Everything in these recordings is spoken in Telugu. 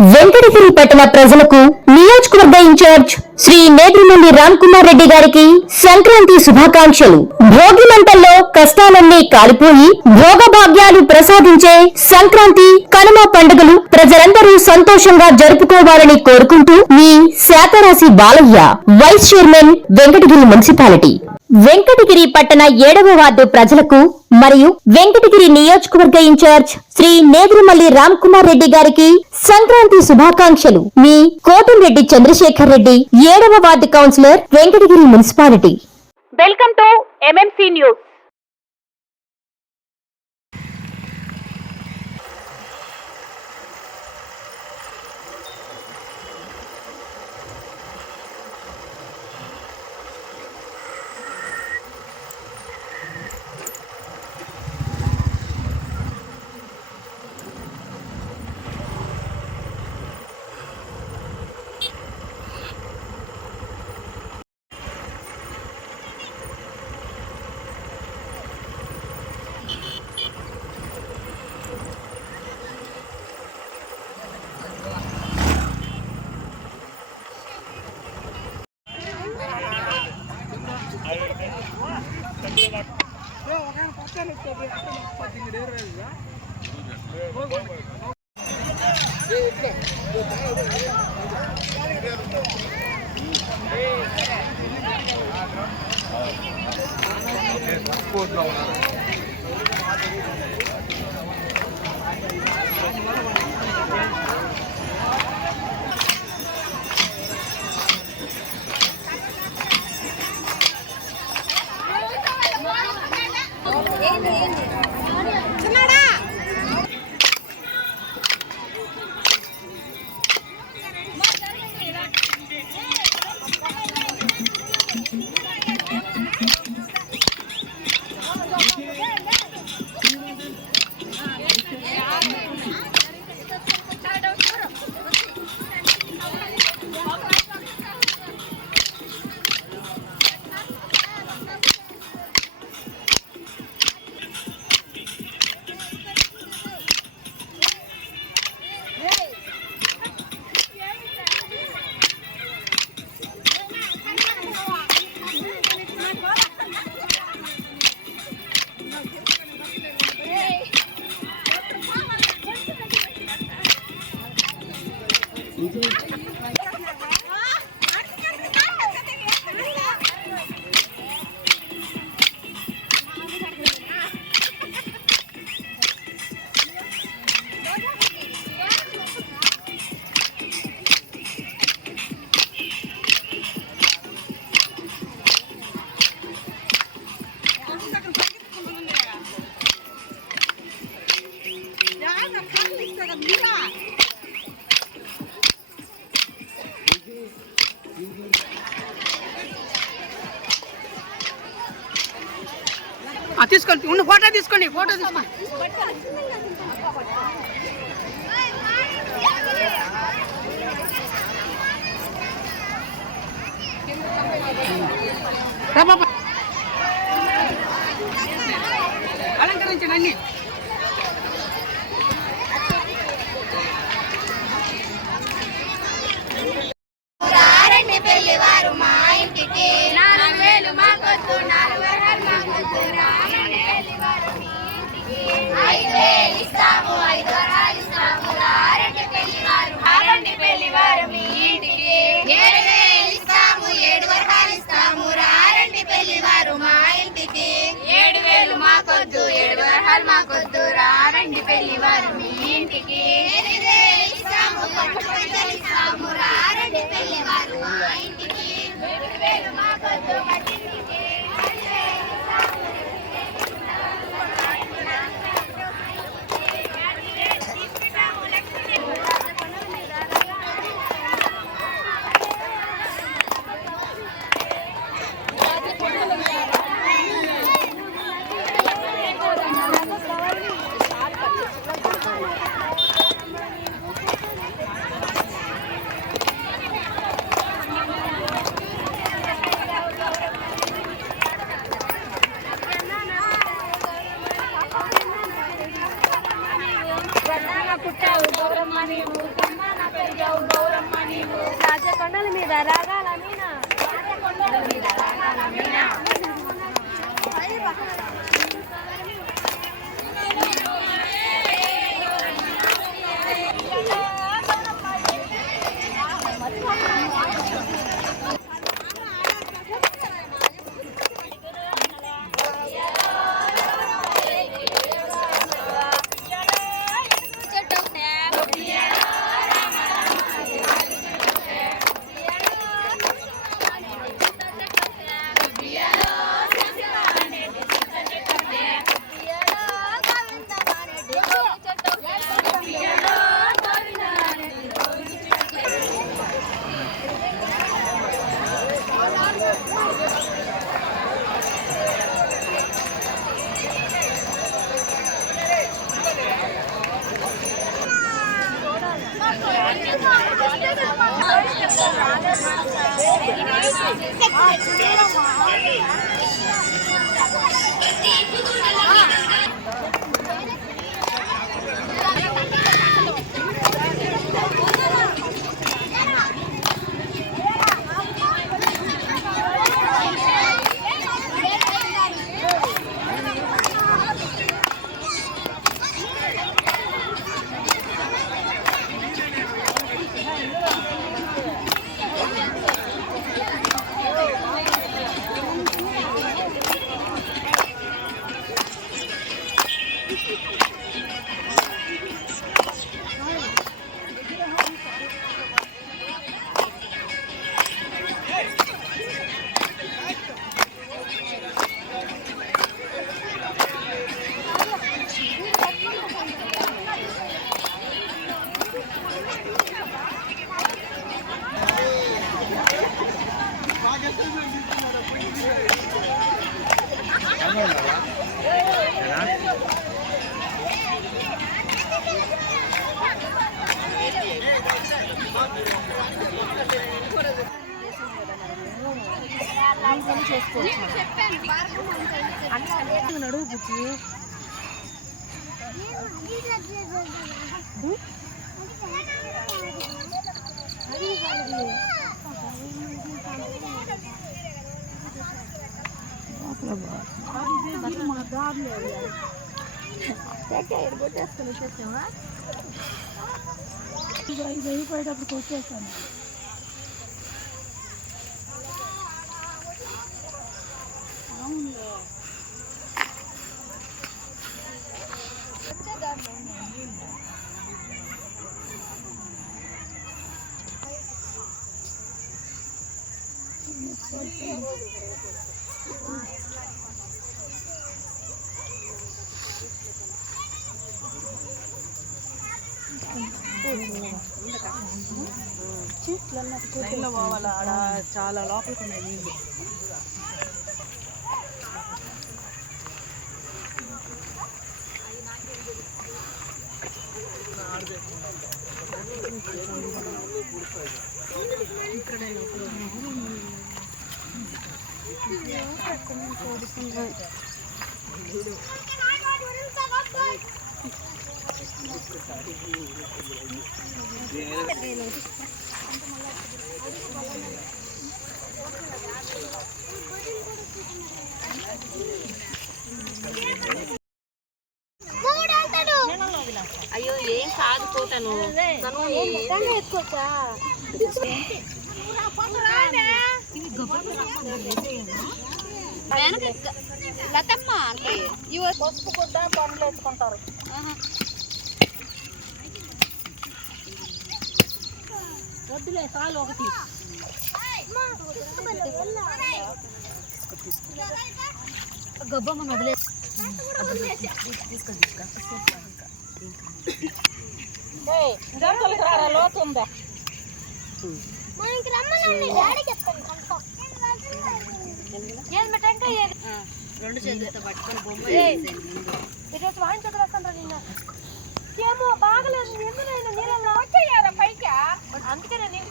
వెంకటగిరి పట్టణ ప్రజలకు నియోజకవర్గ ఇన్ఛార్జ్ శ్రీ నేదురుమల్లి రామ్కుమార్ రెడ్డి గారికి సంక్రాంతి శుభాకాంక్షలు. భోగి మంటల్లో కష్టాలన్నీ కాలిపోయి భోగభాగ్యాలు ప్రసాదించే సంక్రాంతి కనుమ పండుగలు ప్రజలందరూ సంతోషంగా జరుపుకోవాలని కోరుకుంటూ మీ శాతరాశి Balayya, vice chairman, Venkatagiri municipality. Venkatagiri పట్టణ 7వ వార్డు ప్రజలకు మరియు వెంకటగిరి నియోజకవర్గ ఇన్ఛార్జ్ శ్రీ నేదురుమల్లి రామ్కుమార్ రెడ్డి గారికి సంక్రాంతి శుభాకాంక్షలు. మీ కోటంరెడ్డి చంద్రశేఖర్ రెడ్డి, 7వ ward councillor, Venkatagiri municipality. Welcome to MMC news. తీసుకోండి, ఉన్న ఫోటో తీసుకోండి, ఫోటో తీసుకోండి. అలంకరించండి అన్ని. పెళ్లివారు మా ఇంటికి 4,000 మాకొద్దు, 4,000 మాకొద్దు, 5,000 ఇస్తాము, 5 వరాలు ఇస్తాము, రండి పెళ్లివారు, రండి పెళ్లివారు మీ ఇంటికి. 7,000 ఇస్తాము, 7 వరాలు ఇస్తాము, రండి పెళ్లివారు మా ఇంటికి. 7,000 మాకొద్దు, 7 వరాలు మాకొద్దు, రండి పెళ్లివారు మీ ఇంటికి. 8,000 ఇస్తాము, 8,000 ఇస్తాము, రండి పెళ్లివారు మా ఇంటికి. 7,000 మాకొద్దు, మీద రాగాల మీనా నడువు బుజ్జి ఇది అయిపోయేటప్పుడు వచ్చేస్తాను. పోవాలా ఆడ చాలా లోపలికి ఉన్నాయి నీళ్ళు. అయ్యో ఏం కాదు పోతాను ఎత్తుకోవచ్చా లతమ్మ అంటే పసుపు గుడ్డ పనులు ఎత్తుకుంటారు. వద్దులే చాలు ఒకటి గబ్బమ్మ వదిలే లోతుందా రెండు చేతులతో పట్టుకొని బొమ్మ వాయిన్ చదువుతాను నిన్న ఏమో బాగలేదు ఎందుకు నీళ్ళలో వచ్చేయారా పైకి అందుకే నేను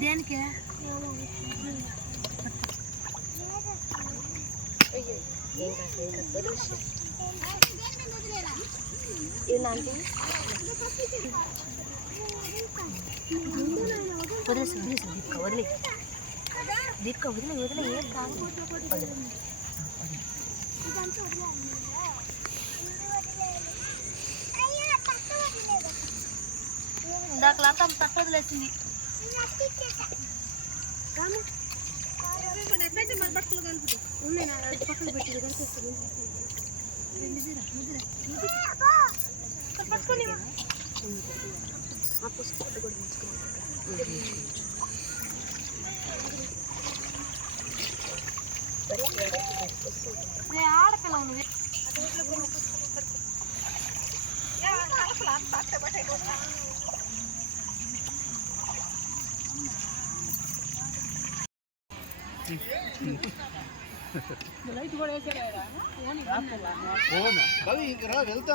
దేనికే తప్పదులేసింది ఆడపిల్ల ఉన్నది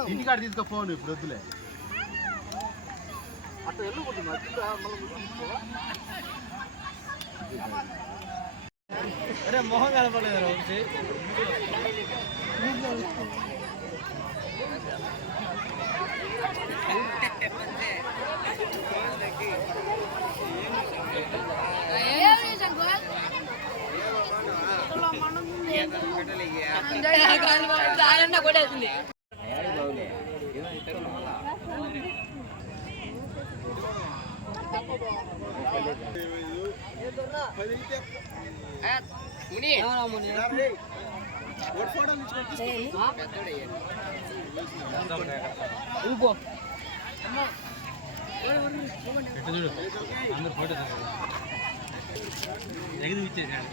ఇంటికాడ తీసుకుపోను ఇప్పుడు వద్దులే అట్లా వెళ్ళకూడదు అరే మొహం కనపడలేదు అందరు ఫోటో ఎగిరి ఇచ్చేసాడు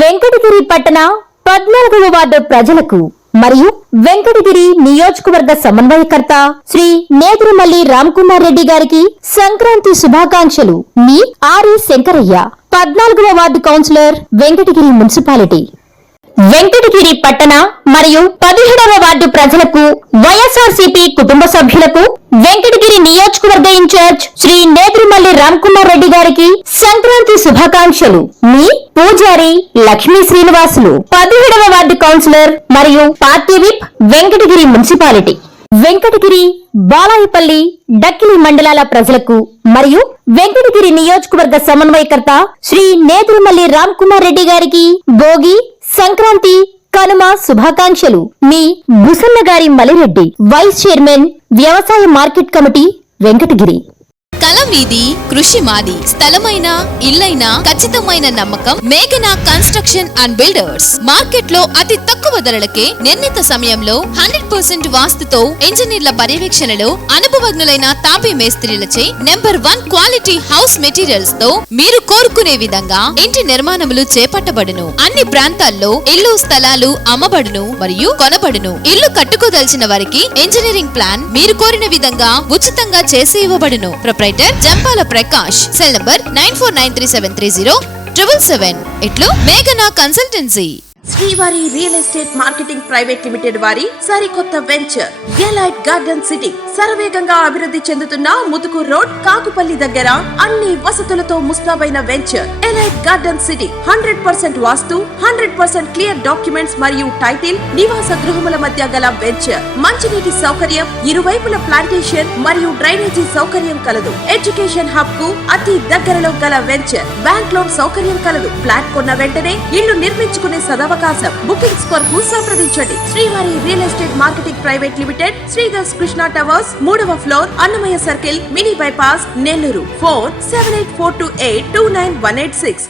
వెంకటగిరి పట్టణ 14వ వార్డు ప్రజలకు మరియు వెంకటగిరి నియోజకవర్గ సమన్వయకర్త శ్రీ నేదురుమల్లి రామ్కుమార్ రెడ్డి గారికి సంక్రాంతి శుభాకాంక్షలు. మీ ఆర్ఈ శంకరయ్య, 14వ ward councillor, Venkatagiri municipality. Venkatagiri పట్టణ మరియు 17వ వార్డు ప్రజలకు, వైఎస్ఆర్సీపీ కుటుంబ సభ్యులకు, వెంకటగిరి నియోజకవర్గ ఇన్ఛార్జ్ శ్రీ నేదురుమల్లి రామ్కుమార్ రెడ్డి గారికి సంక్రాంతి శుభాకాంక్షలు. మీ పూజారి లక్ష్మీ శ్రీనివాసులు, 17వ వార్డు కౌన్సిలర్ మరియు party whip, Venkatagiri municipality. Venkatagiri, Balayapalli, Dakkili మండలాల ప్రజలకు మరియు వెంకటగిరి నియోజకవర్గ సమన్వయకర్త శ్రీ నేదురుమల్లి రామ్కుమార్ రెడ్డి గారికి భోగి, సంక్రాంతి, కనుమ శుభాకాంక్షలు. మీ బుసన్న గారి మలిరెడ్డి, వైస్ చైర్మన్, వ్యవసాయ మార్కెట్ కమిటీ, వెంకటగిరి. కలం మీది, కృషి మాది. స్థలమైన, ఇల్లైనా ఖచ్చితమైన నమ్మకం మేఘనా కన్స్ట్రక్షన్ అండ్ బిల్డర్స్. మార్కెట్ లో అతి తక్కువ ధరలకే నిర్ణీత సమయంలో 100% వాస్తుతో, ఇంజనీర్ల పర్యవేక్షణలో అనుభవజ్ఞులైన తాపీ మేస్త్రీలచే #1 క్వాలిటీ హౌస్ మెటీరియల్స్ తో మీరు కోరుకునే విధంగా ఇంటి నిర్మాణములు చేపట్టబడును. అన్ని ప్రాంతాల్లో ఇల్లు స్థలాలు అమ్మబడును మరియు కొనబడును. ఇల్లు కట్టుకోదలిచిన వారికి ఇంజనీరింగ్ ప్లాన్ మీరు కోరిన విధంగా ఉచితంగా చేసి ఇవ్వబడును. Proprietor Jampala Prakash. Cell number 9493307777. ఇట్లు మేఘనా consultancy. Srivari real estate marketing private limited వారి సరికొత్త వెంచర్ ఎలైట్ గార్డెన్ సిటీ. శరవేగంగా అభివృద్ధి చెందుతున్న ముతుకూరు రోడ్, కాకుపల్లి దగ్గర అన్ని వసతులతో ముస్తాబైన వెంచర్ ఎలైట్ గార్డెన్ సిటీ. 100% వాస్తు, 100% క్లియర్ డాక్యుమెంట్స్ మరియు టైటిల్. నివాస గృహముల మధ్య గల వెంచర్. మంచినీటి సౌకర్యం, ఇరువైపుల ప్లాంటేషన్ మరియు డ్రైనేజీ సౌకర్యం కలదు. ఎడ్యుకేషన్ హబ్ కు అతి దగ్గరలో గల వెంచర్. బ్యాంక్ లోన్ సౌకర్యం కలదు. ఫ్లాట్ కొన్న వెంటనే ఇల్లు నిర్మించుకునే సదవకాశం. బుకింగ్స్ కొరకు సంప్రదించండి. Srivari real estate marketing private limited, Sridhar's Krishna towers, 3వ floor, Annamayya circle, mini bypass, Nellore. Phone 7842829186.